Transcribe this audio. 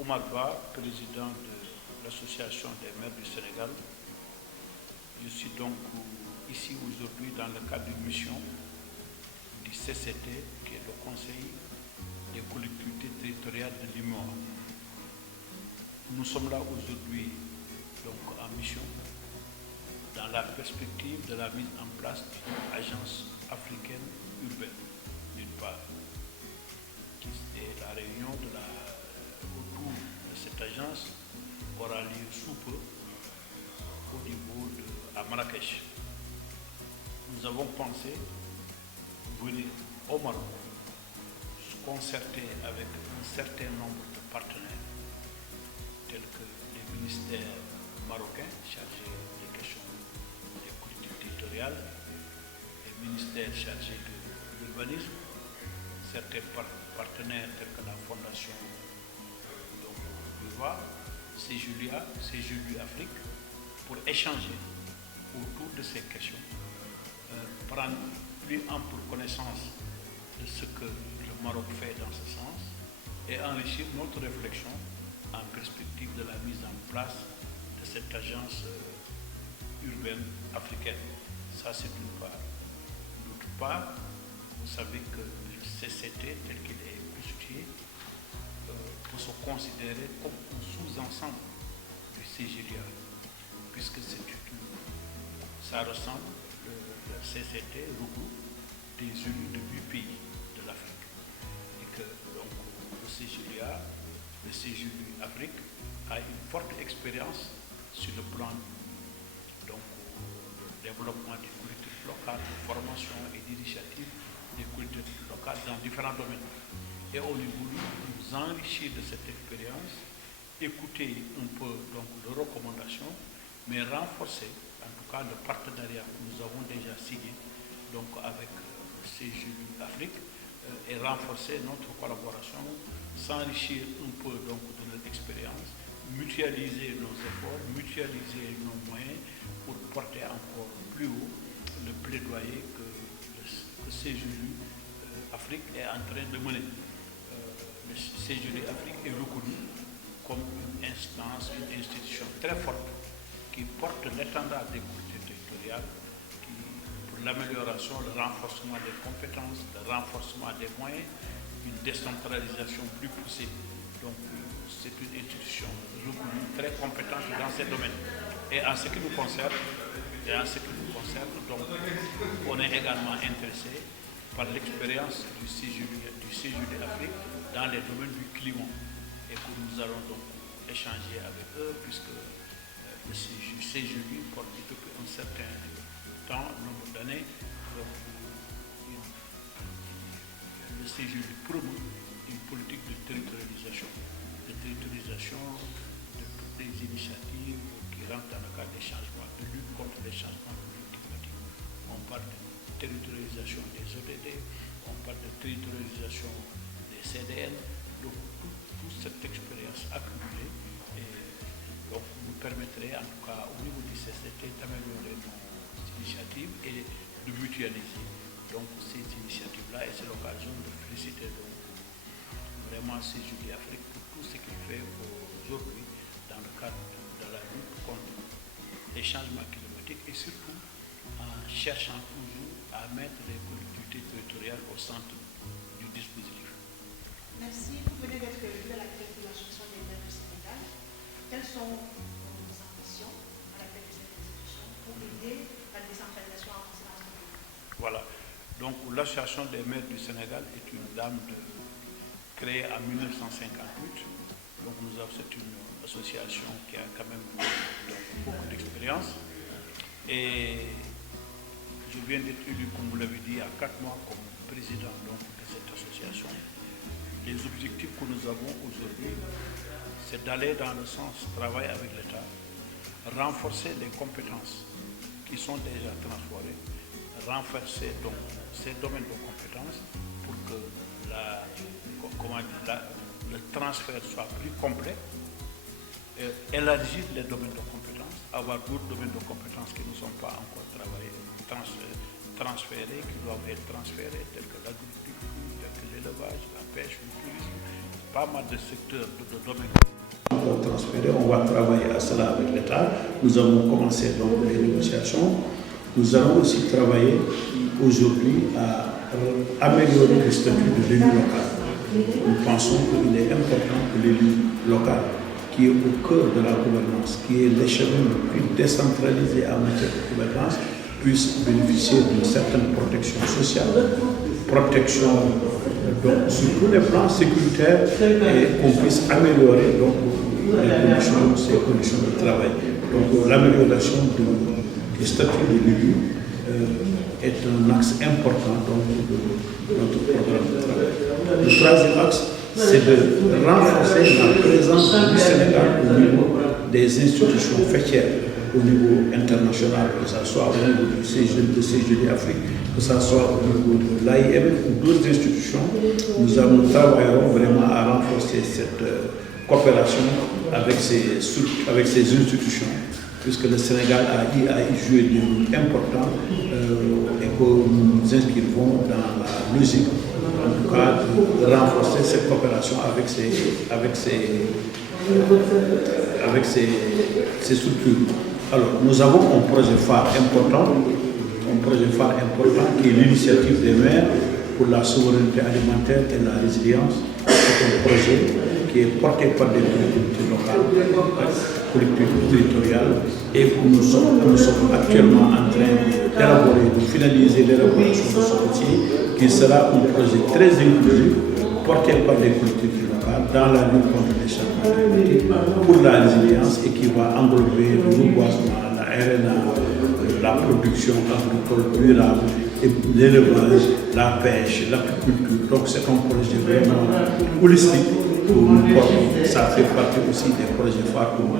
Oumar Ba, président de l'Association des maires du Sénégal. Je suis donc ici aujourd'hui dans le cadre d'une mission du CCT, qui est le Conseil des collectivités territoriales de Limois. Nous sommes là aujourd'hui donc en mission dans la perspective de la mise en place d'une agence africaine urbaine, d'une part, qui est la réunion autour de cette agence aura lieu sous peu au niveau à Marrakech. Nous avons pensé venir au Maroc, se concerter avec un certain nombre de partenaires, tels que les ministères marocains chargés des questions des collectivités territoriales, les ministères chargés de l'urbanisme, certains partenaires tels que la Fondation Viva, CGLU Afrique, pour échanger autour de ces questions, prendre plus ample connaissance de ce que le Maroc fait dans ce sens et enrichir notre réflexion en perspective de la mise en place de cette agence urbaine africaine. Ça, c'est d'une part. D'autre part, vous savez que le CCT, tel qu'il est constitué, peut se considérer comme un sous-ensemble du CGLA, puisque ça ressemble, le CCT regroupe des élus de 8 pays de l'Afrique. Et que donc, le CGLA, le CGLU Afrique, a une forte expérience sur le plan donc, de développement des collectivités locales, de formation et d'initiative des collectivités locales dans différents domaines. Et on est voulu nous enrichir de cette expérience, écouter un peu donc, les recommandations, mais renforcer en tout cas le partenariat que nous avons déjà signé donc, avec le CGLU Afrique et renforcer notre collaboration, s'enrichir un peu donc, de notre expérience, mutualiser nos efforts, mutualiser nos moyens pour porter encore plus haut le plaidoyer que le CGLU Afrique est en train de mener. Le CGLU Afrique est reconnu comme une instance, une institution très forte qui porte l'étendard des collectivités territoriales pour l'amélioration, le renforcement des compétences, le renforcement des moyens, une décentralisation plus poussée. Donc c'est une institution reconnue, très compétente dans ces domaines. Et en ce qui nous concerne, donc, on est également intéressé par l'expérience du CGLU Afrique dans les domaines du climat et que nous allons donc échanger avec eux puisque le CGLU porte depuis un certain temps, nombre d'années, le CGLU promeut une politique de territorialisation de toutes les initiatives qui rentrent dans le cadre des changements, de lutte contre les changements climatiques. On parle de territorialisation des ODD, on parle de territorialisation des CDN, donc toute cette expérience accumulée donc, nous permettrait en tout cas au niveau du CCT d'améliorer nos initiatives et de mutualiser donc, ces initiatives-là et c'est l'occasion de féliciter donc, vraiment CGLU Afrique pour tout ce qu'il fait aujourd'hui dans le cadre de la lutte contre les changements climatiques et surtout en cherchant toujours à mettre les collectivités territoriales au centre du dispositif. Merci. Vous venez d'être élu à la tête de l'Association des maires du Sénégal. Quelles sont vos ambitions à la tête de cette institution pour aider la décentralisation avancée dans ce pays? Voilà. Donc l'Association des maires du Sénégal est une dame créée en 1958. Donc c'est une association qui a quand même beaucoup d'expérience. Et je viens d'être élu, comme vous l'avez dit, il y a 4 mois comme président donc, de cette association. Les objectifs que nous avons aujourd'hui, c'est d'aller dans le sens travailler avec l'État, renforcer les compétences qui sont déjà transférées, renforcer donc ces domaines de compétences pour que le transfert soit plus complet, élargir les domaines de compétences, avoir d'autres domaines de compétences qui ne sont pas encore transférés, qui doivent être transférés, tels que l'agriculture, tels que l'élevage, la pêche, le tourisme, pas mal de secteurs, de domaines. Transféré, on va travailler à cela avec l'État. Nous avons commencé donc les négociations. Nous allons aussi travailler aujourd'hui à améliorer le statut de l'élu local. Nous pensons qu'il est important que l'élu local, qui est au cœur de la gouvernance, qui est l'échelon le plus décentralisé en matière de gouvernance, puisse bénéficier d'une certaine protection sociale, protection donc, sur tous les plans sécuritaires et qu'on puisse améliorer donc, ces conditions de travail. Donc l'amélioration du statut de l'élu est un axe important donc, de notre programme de travail. Le troisième axe, c'est de renforcer la présence du Sénégal au niveau des institutions faîtières, au niveau international, que ce soit au niveau du CGD Afrique, que ce soit au niveau de l'AIM ou d'autres institutions. Nous travaillerons vraiment à renforcer cette coopération avec ces institutions, puisque le Sénégal a joué des rôles importants et que nous nous inscrivons dans la logique, en tout cas, de renforcer cette coopération avec ces structures. Alors, nous avons un projet phare important qui est l'initiative des maires pour la souveraineté alimentaire et la résilience. C'est un projet qui est porté par des collectivités locales, collectivités territoriales, et nous sommes actuellement en train d'élaborer, de finaliser l'élaboration de ce outil, qui sera un projet très inclusif, porté par des collectivités locales dans la lutte contre les changements climatiques, pour la résilience, et qui va englober le reboisement, la RNA, la production agricole durable, et l'élevage, la pêche, l'apiculture. Donc c'est un projet vraiment holistique pour nous. Ça fait partie aussi des projets phares pour nous.